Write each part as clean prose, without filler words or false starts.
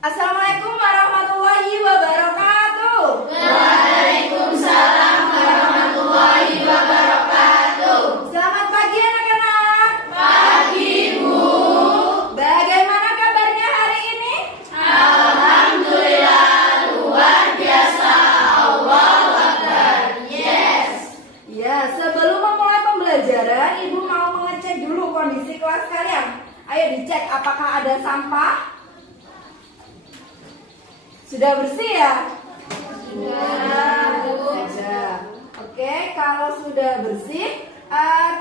Assalamualaikum warahmatullahi wabarakatuh. Waalaikumsalam warahmatullahi wabarakatuh. Selamat pagi anak-anak. Pagi, Bu. Bagaimana kabarnya hari ini? Alhamdulillah, luar biasa. Allahu Akbar. Yes. Ya, sebelum memulai pembelajaran, Ibu mau mengecek dulu kondisi kelas kalian. Ayo dicek apakah ada sampah. Sudah bersih ya? Sudah. Oke, kalau sudah bersih,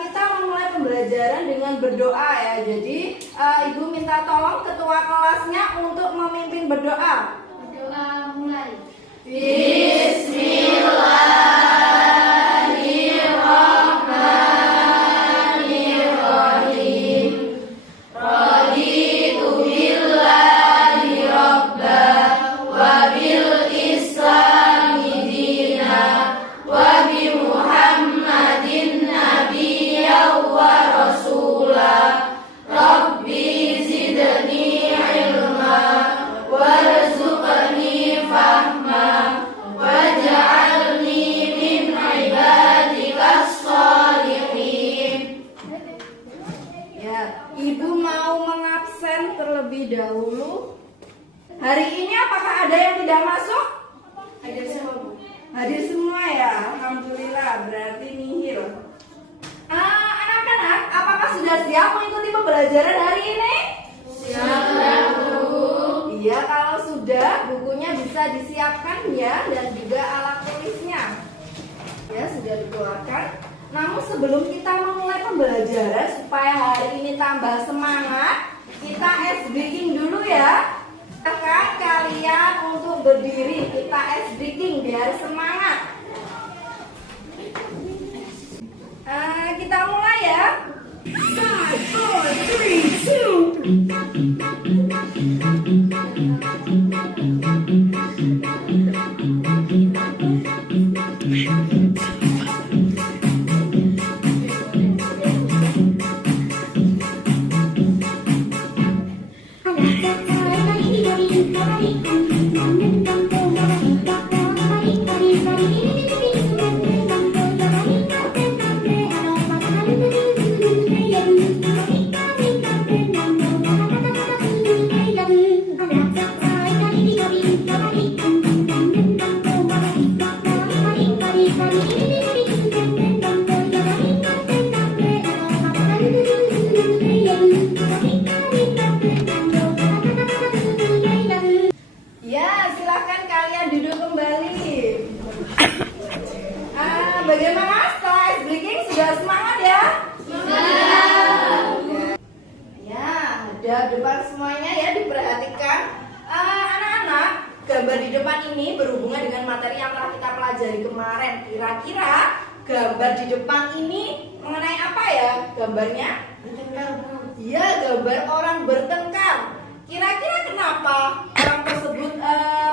kita memulai pembelajaran dengan berdoa ya. Jadi, Ibu minta tolong ketua kelasnya untuk memimpin berdoa. Berdoa mulai. Bismillahirrahmanirrahim. Raditu billahi rabba wa bil islami dina wa bi Muhammadin nabiyya wa rasula. Rabbi zidni ilma warzuqni fahma waj'alni min ibadikas sholihin. Ya, Ibu mau mengabsen terlebih dahulu. Hari ini apakah ada yang tidak masuk? Hadir semua, Bu. Hadir semua ya, alhamdulillah. Berarti nihil. Anak-anak, apakah sudah siap mengikuti pembelajaran hari ini? Siap, Bu. Iya, kalau sudah, bukunya bisa disiapkan ya, dan juga alat tulisnya. Ya, sudah dikeluarkan. Namun sebelum kita memulai pembelajaran supaya hari ini tambah semangat, kita ice breaking dulu ya. Silakan kalian untuk berdiri, kita ice breaking biar semangat. Kita mulai ya. 5, 4, 3, 2. Ya, silakan kalian duduk kembali. Bagaimana setelah ice breaking sudah semangat ya? Ya, hadap depan semuanya ya, diperhatikan. Anak-anak, gambar di depan ini berhubungan dengan materi yang telah kita pelajari kemarin. Kira-kira gambar di depan ini mengenai apa ya gambarnya? Bertengkar, Bu. Iya, gambar orang bertengkar. Kira-kira kenapa orang tersebut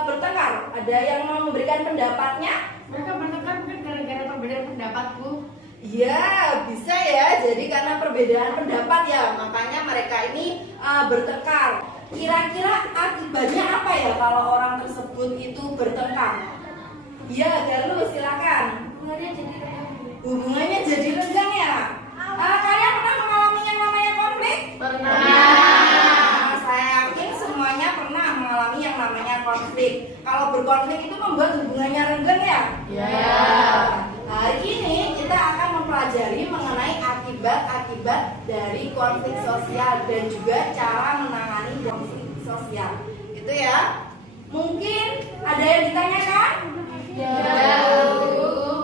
bertengkar? Ada yang mau memberikan pendapatnya? Mereka bertengkar mungkin gara-gara perbedaan pendapat, Bu. Iya, bisa ya. Jadi karena perbedaan pendapat ya, makanya mereka ini bertengkar. Kira-kira akibatnya apa ya kalau orang tersebut itu bertengkar? Iya, Galuh, silakan. Hubungannya jadi renggang, Bu. Hubungannya jadi renggang ya. Kalian pernah mengalami yang namanya konflik? Pernah. Saya yakin semuanya pernah mengalami yang namanya konflik. Kalau berkonflik itu membuat hubungannya renggang ya? Ya. Hari ini kita akan mempelajari mengenai akibat-akibat dari konflik sosial dan juga cara menangani konflik sosial. Itu ya. Mungkin ada yang ditanyakan? Ya.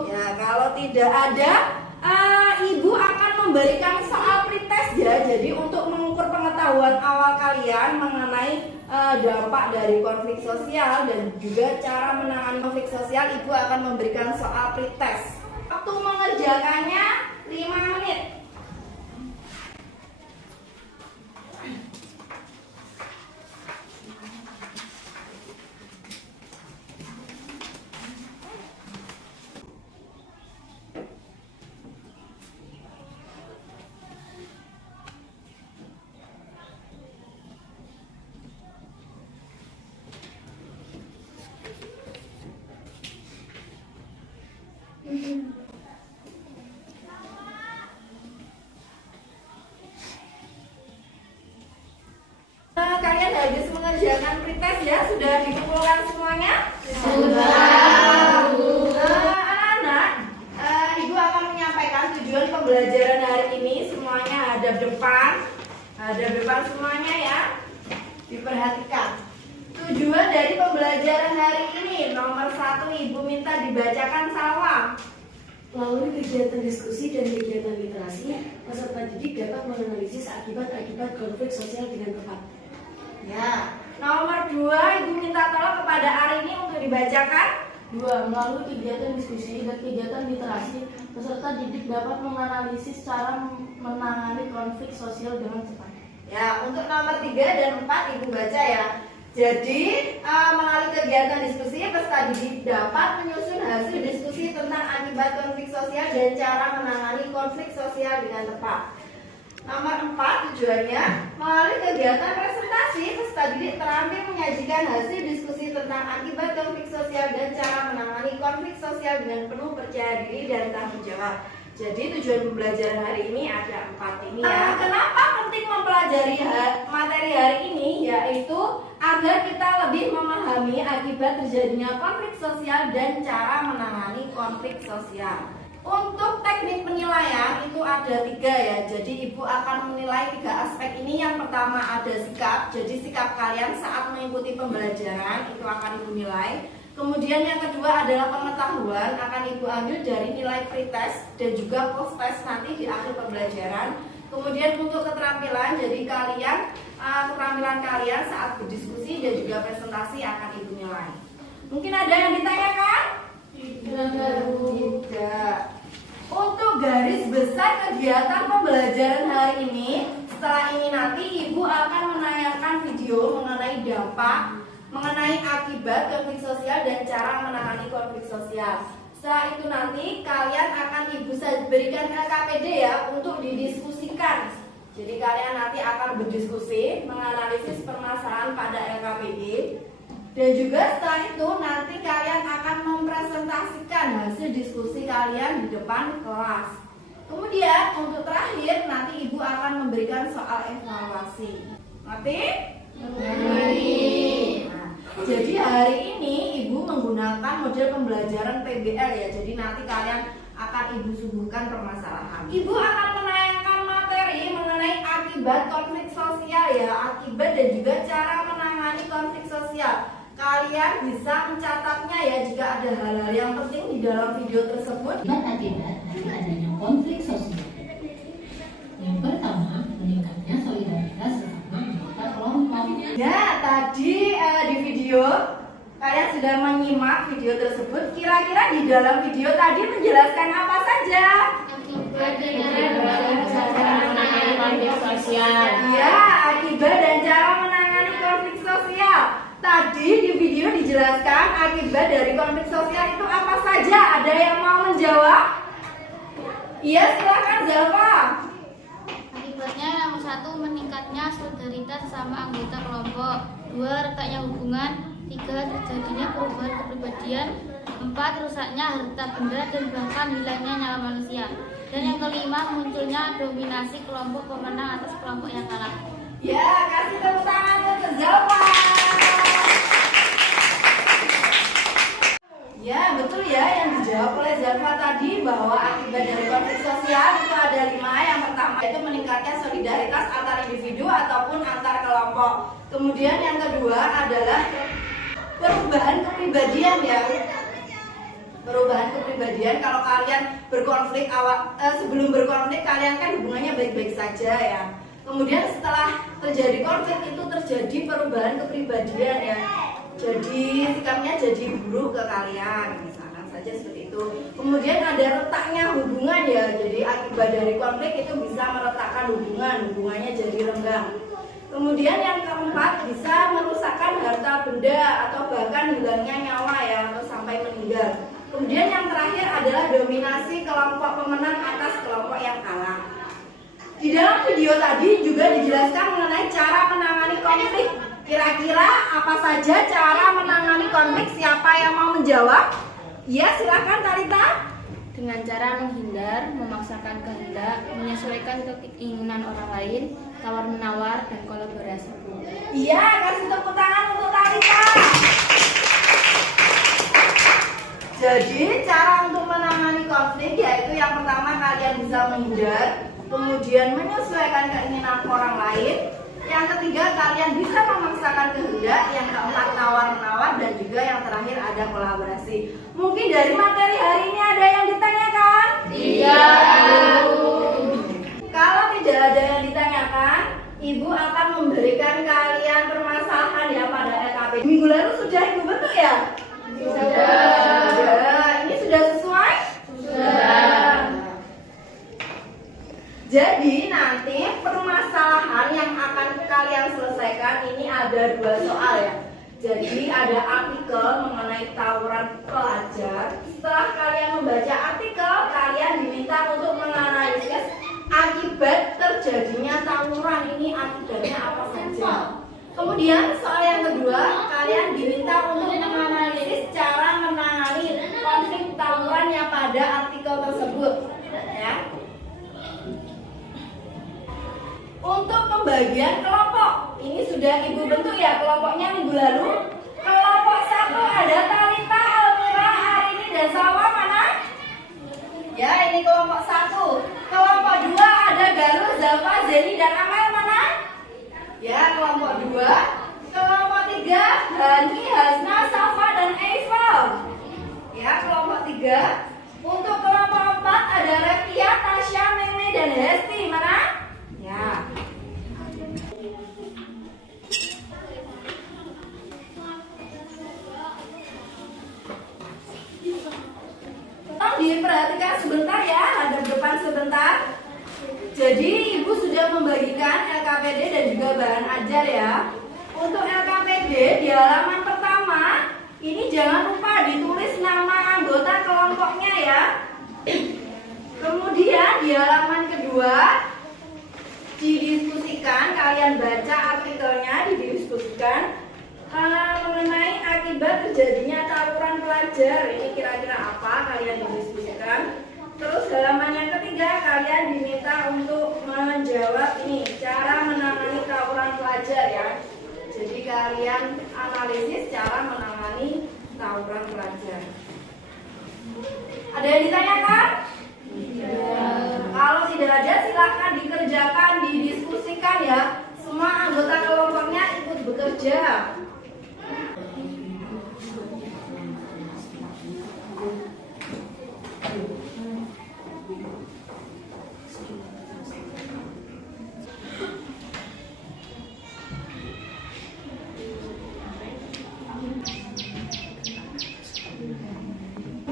Ya, kalau tidak ada, Ibu akan memberikan soal pretest ya. Jadi untuk mengukur pengetahuan awal kalian mengenai dampak dari konflik sosial dan juga cara menangani konflik sosial, Ibu akan memberikan soal pretest. Waktu mengerjakannya 5 menit. mengerjakan pretest ya? Sudah dikumpulkan semuanya? Sudah. Anak-anak, Ibu akan menyampaikan tujuan pembelajaran hari ini. Semuanya hadap depan. Hadap depan semuanya ya. Diperhatikan. Tujuan dari pembelajaran hari ini, nomor 1, Ibu minta dibacakan salam. Melalui kegiatan diskusi dan kegiatan literasi, peserta didik dapat menganalisis akibat-akibat konflik sosial dengan tepat. Ya. Nomor 2, Ibu minta tolong kepada Arini untuk dibacakan. 2. Melalui kegiatan diskusi dan kegiatan literasi, peserta didik dapat menganalisis cara menangani konflik sosial dengan cepat. Ya, untuk nomor 3 dan 4 Ibu baca ya. Jadi, melalui kegiatan diskusi, peserta didik dapat menyusun hasil diskusi tentang akibat konflik sosial dan cara menangani konflik sosial dengan tepat. Nomor 4 tujuannya, melalui kegiatan presentasi, peserta didik terampil menyajikan hasil diskusi tentang akibat konflik sosial dan cara menangani konflik sosial dengan penuh percaya diri dan tanggung jawab. Jadi tujuan pembelajaran hari ini ada 4 ini ya. Kenapa penting mempelajari materi hari ini? Yaitu agar kita lebih memahami akibat terjadinya konflik sosial dan cara menangani konflik sosial. Untuk teknik penilaian itu ada 3 ya. Jadi Ibu akan menilai 3 aspek ini. Yang pertama ada sikap. Jadi sikap kalian saat mengikuti pembelajaran itu akan Ibu nilai. Kemudian yang kedua adalah pengetahuan, akan Ibu ambil dari nilai pretest dan juga post test nanti di akhir pembelajaran. Kemudian untuk keterampilan, jadi keterampilan kalian saat berdiskusi dan juga presentasi akan Ibu nilai. Mungkin ada yang ditanyakan? Tidak. Untuk garis besar kegiatan pembelajaran hari ini, setelah ini nanti Ibu akan menayangkan video mengenai dampak, mengenai akibat konflik sosial dan cara menangani konflik sosial. Setelah itu nanti kalian akan Ibu berikan LKPD ya untuk didiskusikan. Jadi kalian nanti akan berdiskusi, menganalisis permasalahan pada LKPD. Dan juga setelah itu nanti kalian akan mempresentasikan hasil diskusi kalian di depan kelas. Kemudian untuk terakhir nanti Ibu akan memberikan soal evaluasi. Ngerti? Jadi hari ini Ibu menggunakan model pembelajaran PBL ya. Jadi nanti kalian akan Ibu suguhkan permasalahan. Ibu akan menayangkan materi mengenai akibat konflik sosial ya, akibat dan juga cara menangani konflik sosial. Kalian bisa mencatatnya ya jika ada hal-hal yang penting di dalam video tersebut. Akibat dari adanya konflik sosial. Yang pertama, meningkatnya solidaritas sesama anggota kelompok. Ya, tadi di video kalian sudah menyimak video tersebut. Kira-kira di dalam video tadi menjelaskan apa saja? Akibat dari cara menangani konflik sosial. Ya, akibat dan cara menangani konflik sosial. Tadi di video dijelaskan akibat dari konflik sosial itu apa saja? Ada yang mau menjawab? Iya, silakan Zalfa. Akibatnya nomor 1, meningkatnya solidaritas sama anggota kelompok. 2, retaknya hubungan. 3, terjadinya perubahan kepribadian. 4, rusaknya harta benda dan bahkan hilangnya nyawa manusia. Dan yang kelima, munculnya dominasi kelompok pemenang atas kelompok yang kalah. Ya, kasih tepuk tangan untuk Zalfa. Ya, betul ya yang dijawab oleh Zalfa tadi bahwa akibat dari konflik sosial itu ada 5. Yang pertama itu meningkatnya solidaritas antar individu ataupun antar kelompok. Kemudian yang kedua adalah perubahan kepribadian ya. Perubahan kepribadian, kalau kalian berkonflik sebelum berkonflik kalian kan hubungannya baik-baik saja ya. Kemudian setelah terjadi konflik itu terjadi perubahan kepribadian ya. Jadi sikapnya jadi buruk ke kalian, misalkan saja seperti itu. Kemudian ada retaknya hubungan ya. Jadi akibat dari konflik itu bisa meretakkan hubungannya jadi renggang. Kemudian yang keempat bisa merusakkan harta benda atau bahkan hilangnya nyawa ya, atau sampai meninggal. Kemudian yang terakhir adalah dominasi kelompok pemenang atas kelompok yang kalah. Di dalam video tadi juga dijelaskan mengenai cara menangani konflik. Kira-kira apa saja cara menangani konflik? Siapa yang mau menjawab? Ya, silakan Talita. Dengan cara menghindar, memaksakan kehendak, menyesuaikan keinginan orang lain, tawar-menawar, musyawarah dan kolaborasi. Iya, kasih tepuk tangan untuk Talita. Jadi cara untuk menangani konflik yaitu yang pertama kalian bisa menghindar, kemudian menyesuaikan keinginan orang lain. Yang ketiga kalian bisa memaksakan kehendak, yang keempat tawar-menawar, dan juga yang terakhir ada kolaborasi. Mungkin dari materi hari ini ada yang ditanyakan? Iya. Kalau tidak ada yang ditanyakan, Ibu akan memberikan kalian permasalahan ya pada LKP. Minggu lalu sudah Ibu bentuk ya? Sudah. Ini sudah sesuai? Sudah. Jadi nanti permasalahan yang akan kalian selesaikan ini ada 2 soal ya. Jadi ada artikel mengenai tawuran pelajar. Setelah kalian membaca artikel, kalian diminta untuk menganalisis akibat terjadinya tawuran ini, akibatnya apa saja. Kemudian soal yang kedua, kalian diminta untuk menganalisis cara menangani konflik tawuran yang pada artikel tersebut. Ya. Untuk pembagian kelompok, ini sudah Ibu bentuk ya kelompoknya minggu lalu. Kelompok 1 ada Talita, Almira, Arini, dan Salwa, mana? Ya, ini kelompok 1. Kelompok 2 ada Galuh, Zalfa, Zeni, dan Amel, mana? Ya, kelompok 2. Kelompok 3 Hani, Hasna, Safa, dan Eiffel. Ya, kelompok 3. Untuk kelompok 4 ada Revia, Tasya, Meme, dan Hesti, mana? Ya. Tolong diperhatikan sebentar ya, hadap depan sebentar. Jadi Ibu sudah membagikan LKPD dan juga bahan ajar ya. Untuk LKPD di halaman pertama, ini jangan lupa ditulis nama anggota kelompoknya ya. Kemudian di halaman kedua didiskusikan, kalian baca artikelnya, didiskusikan mengenai akibat terjadinya tawuran pelajar. Ini kira-kira apa, kalian didiskusikan. Terus halaman yang ketiga, kalian diminta untuk menjawab ini cara menangani tawuran pelajar ya. Jadi kalian analisis cara menangani tawuran pelajar. Ada yang ditanyakan? Kalau tidak ada silahkan dikerjakan, didiskusikan ya. Semua anggota kelompoknya ikut bekerja.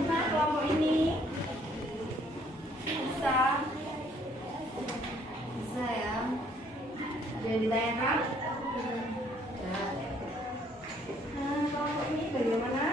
Nah, kelompok ini bisa ya. Ada yang ditanyakan? Ya. Nah, kelompok ini bagaimana?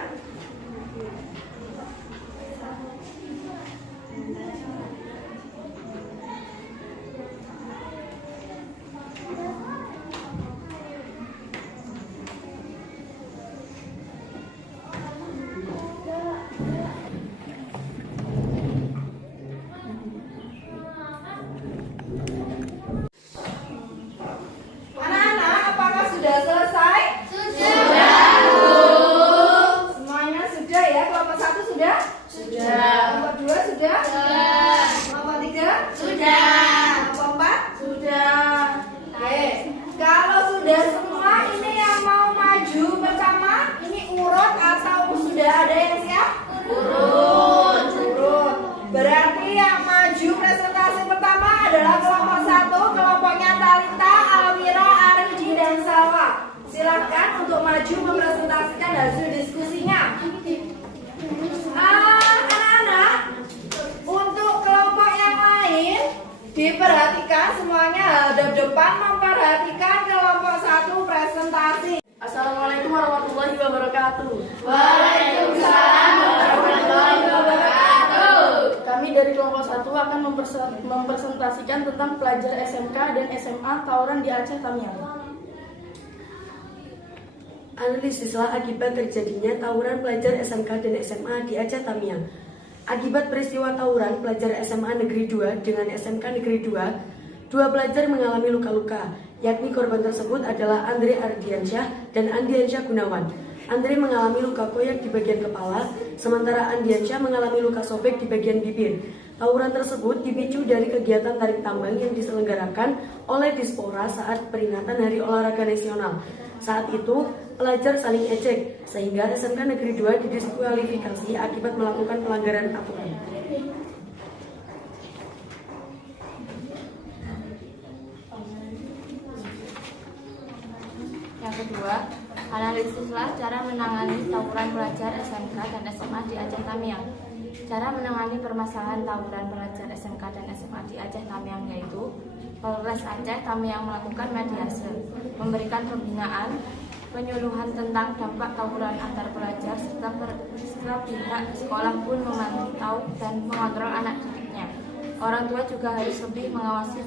Anak-anak, apakah sudah selesai? Sudah. Semuanya sudah ya? Kelompok 1 sudah? Sudah. Kelompok 2 sudah? Sudah. Kelompok 3? Sudah. Kelompok 4? Sudah. Oke. Kalau sudah semua, ini yang mau maju pertama, ini urut atau sudah ada yang siap? Urut. Urut. Berarti yang maju presentasi pertama adalah kelompok 1, kelompoknya Talita, Almira, Aridi, dan Salwa. Silakan untuk maju mempresentasikan hasil diskusinya. Anak-anak, untuk kelompok yang lain diperhatikan semuanya hadap depan memperhatikan kelompok 1 presentasi. Assalamualaikum warahmatullahi wabarakatuh. Waalaikumsalam warahmatullahi wabarakatuh. Kami dari kelompok 1 akan mempresentasikan tentang pelajar SMK dan SMA tawuran di Aceh Tamiang. Analisislah akibat terjadinya tawuran pelajar SMK dan SMA di Aceh Tamiang. Akibat peristiwa tawuran pelajar SMA Negeri 2 dengan SMK Negeri 2, 2 pelajar mengalami luka-luka. yakni korban tersebut adalah Andre Ardiansyah dan Andiansyah Gunawan. Andre mengalami luka koyak di bagian kepala, sementara Andiansyah mengalami luka sobek di bagian bibir. Tawuran tersebut dipicu dari kegiatan tarik tambang yang diselenggarakan oleh Dispora saat peringatan Hari Olahraga Nasional. Saat itu, pelajar saling ejek, sehingga SMK Negeri 2 didiskualifikasi akibat melakukan pelanggaran aturan. Yang kedua, analisislah cara menangani tawuran pelajar SMK dan SMA di Aceh Tamiang. Cara menangani permasalahan tawuran pelajar SMK dan SMA di Aceh Tamiang yaitu Polres Aceh Tamiang melakukan mediasi, memberikan pembinaan, penyuluhan tentang dampak tawuran antar pelajar serta pihak sekolah pun memantau dan mengontrol anak didiknya. Orang tua juga harus lebih mengawasi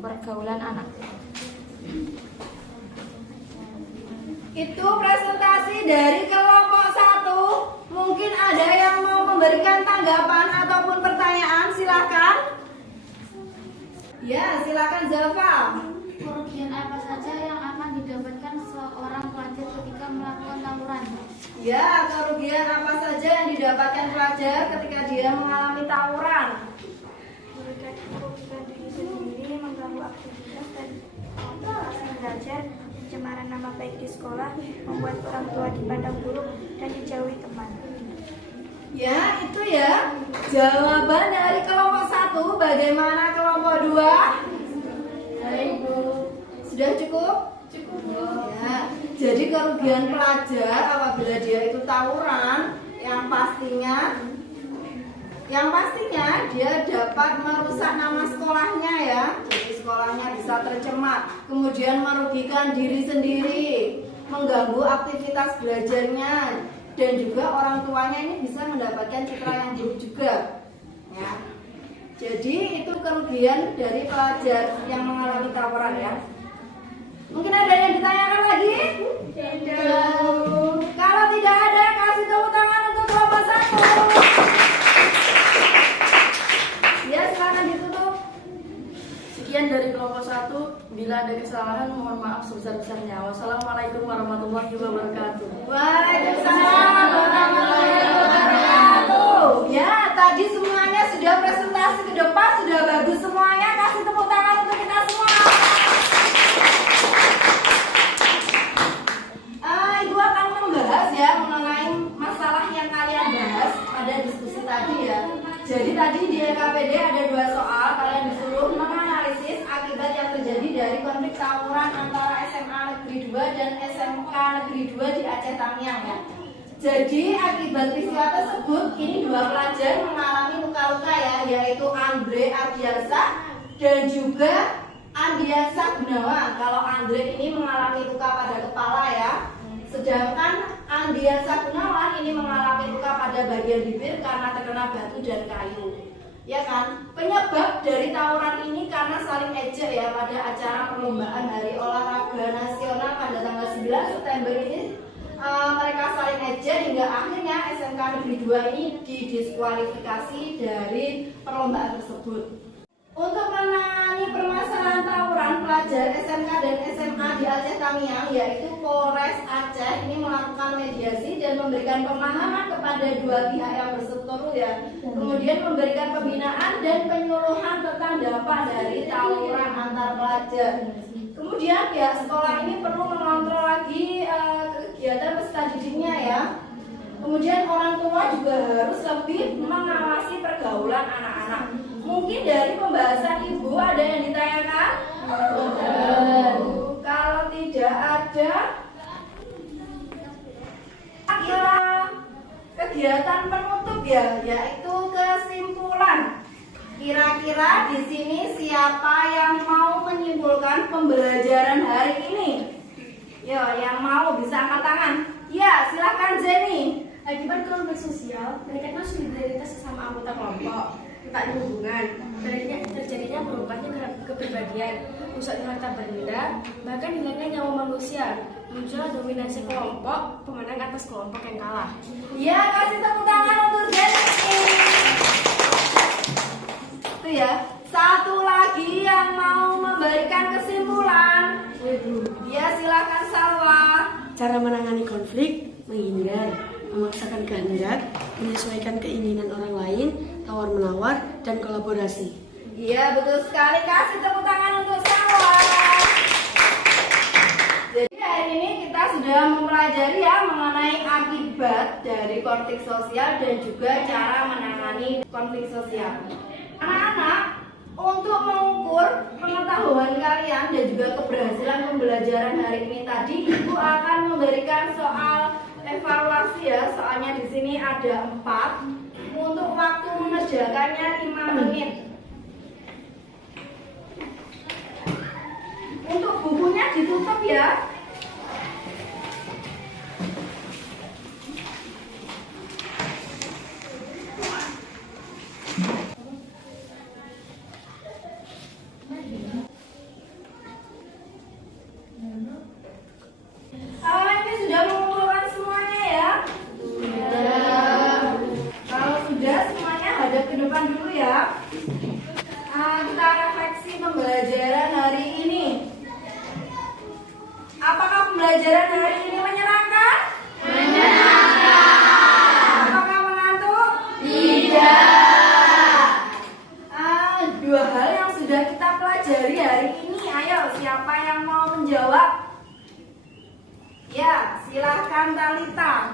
pergaulan anak. Itu presentasi dari kelompok 1. Mungkin ada yang mau memberikan tanggapan ataupun pertanyaan, silakan. Ya, silakan Zalfa. Kerugian apa saja yang akan didapatkan seorang pelajar ketika melakukan tawuran? Ya, kerugian apa saja yang didapatkan pelajar ketika dia mengalami tawuran? Merugikan diri sendiri, mengganggu aktivitas dan motivasi belajar, pencemaran nama baik di sekolah, membuat orang tua dipandang buruk dan dijauhi teman. Ya, itu ya jawaban dari kelompok 1. Bagaimana kelompok 2? Baik, Bu. Sudah cukup? Cukup. Ya, jadi kerugian pelajar apabila dia itu tawuran, yang pastinya dia dapat merusak nama sekolahnya ya. Jadi sekolahnya bisa tercemar, kemudian merugikan diri sendiri, mengganggu aktivitas belajarnya, dan juga orang tuanya ini bisa mendapatkan citra yang buruk juga. Ya. Jadi itu kerugian dari pelajar yang mengalami tawuran ya. Mungkin ada yang ditanyakan lagi? Tidak. Kalau tidak ada, kasih tepuk tangan untuk kelompok 1. Ya, silakan ditutup. Sekian dari kelompok 1. Bila ada kesalahan, mohon maaf sebesar-besarnya. Wassalamualaikum warahmatullahi wabarakatuh. Waalaikumsalam warahmatullahi wabarakatuh. Ya, tadi semuanya sudah presentasi ke depan, sudah bagus semuanya. Kasih tepuk tangan untuk kita semua. Ibu akan membahas ya mengenai masalah yang kalian bahas pada diskusi tadi ya. Jadi tadi di LKPD ada 2 soal, kalian disuruh menganalisis akibat yang terjadi dari konflik tawuran antara SMA Negeri 2 dan SMK Negeri 2 di Aceh Tamiang ya. Jadi akibat peristiwa tersebut, ini 2 pelajar mengalami luka-luka ya, yaitu Andre Ardiansyah dan juga Andiansyah Gunawan. Kalau Andre ini mengalami luka pada kepala ya, sedangkan Andiansyah Gunawan ini mengalami luka pada bagian bibir karena terkena batu dan kayu. Ya kan? Penyebab dari tawuran ini karena saling ejek ya pada acara perlombaan Hari Olahraga Nasional pada tanggal 9 September ini. Mereka saling ejek hingga akhirnya SMK Negeri 2 ini didiskualifikasi dari perlombaan tersebut. Untuk menangani permasalahan tawuran pelajar SMK dan SMA di Aceh Tamiang, yaitu Polres Aceh ini melakukan mediasi dan memberikan pemahaman kepada 2 pihak yang berseteru ya. Kemudian memberikan pembinaan dan penyuluhan tentang dampak dari tawuran antar pelajar. Kemudian pihak sekolah ini perlu mengontrol lagi kegiatan peserta didiknya ya. Kemudian orang tua juga harus lebih mengawasi pergaulan anak-anak. Mungkin dari pembahasan Ibu ada yang ditanyakan? Kalau tidak ada, kira kegiatan penutup ya, yaitu kesimpulan. Kira-kira di sini siapa yang mau menyimpulkan pembelajaran hari ini? Yo, yang mau bisa angkat tangan. Ya, silakan Jenny. Akibat konflik sosial, meningkatnya solidaritas sesama anggota kelompok, letaknya hubungan, terjadinya berubahnya kepribadian, rusaknya harta benda, bahkan hilangnya nyawa manusia, muncul dominasi kelompok, pemenang atas kelompok yang kalah. Ya, kasih tepuk tangan untuk Jenny. Itu ya. Satu lagi yang mau memberikan kesimpulan. Ya, silakan Salwa. Cara menangani konflik, menghindar, memaksakan kehendak, menyesuaikan keinginan orang lain, tawar-menawar, dan kolaborasi. Iya, betul sekali. Kasih tepuk tangan untuk Salwa. Jadi hari ini kita sudah mempelajari ya mengenai akibat dari konflik sosial dan juga cara menangani konflik sosial. Anak-anak, untuk mengukur pengetahuan kalian dan juga keberhasilan pembelajaran hari ini tadi, Ibu akan memberikan soal evaluasi ya. Soalnya di sini ada 4. Untuk waktu mengerjakannya 5 menit. Untuk bukunya ditutup ya. Ini sudah mengumpulkan semuanya ya? Sudah. Kalau sudah semuanya hadap ke depan dulu ya. Kita refleksi pembelajaran hari ini. Apakah pembelajaran hari ini menyenangkan? Menyenangkan. Apakah mengantuk? Tidak. 2 hal yang sudah kita pelajari hari ini. Ayo, siapa yang mau menjawab? Ya, silahkan Talita.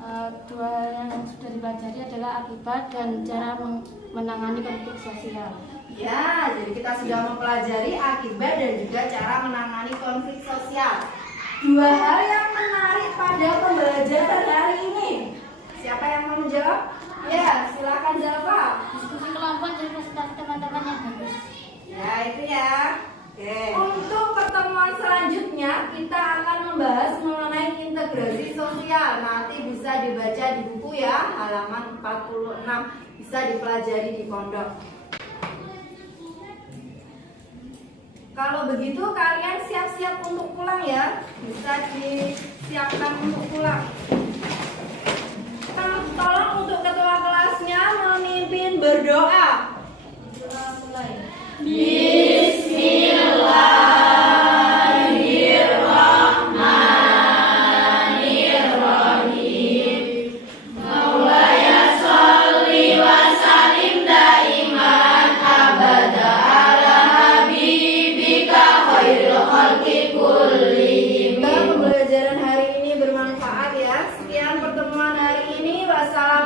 2 hal yang sudah dipelajari adalah akibat dan cara menangani konflik sosial. Ya, jadi kita sudah mempelajari akibat dan juga cara menangani konflik sosial. 2 hal yang menarik pada pembelajaran hari ini. Siapa yang mau menjawab? Ya, silakan Zalfa. Diskusi kelompok dan presentasi teman-teman yang bagus. Ya, itu ya. Oke. Untuk pertemuan selanjutnya kita akan membahas mengenai integrasi sosial. Nanti bisa dibaca di buku ya, halaman 46. Bisa dipelajari di pondok. Kalau begitu kalian siap-siap untuk pulang ya. Bisa disiapkan untuk pulang. Tolong untuk ketua kelasnya memimpin berdoa. Pembelajaran hari ini bermanfaat ya. Sekian pertemuan hari ini. Wassalamualaikum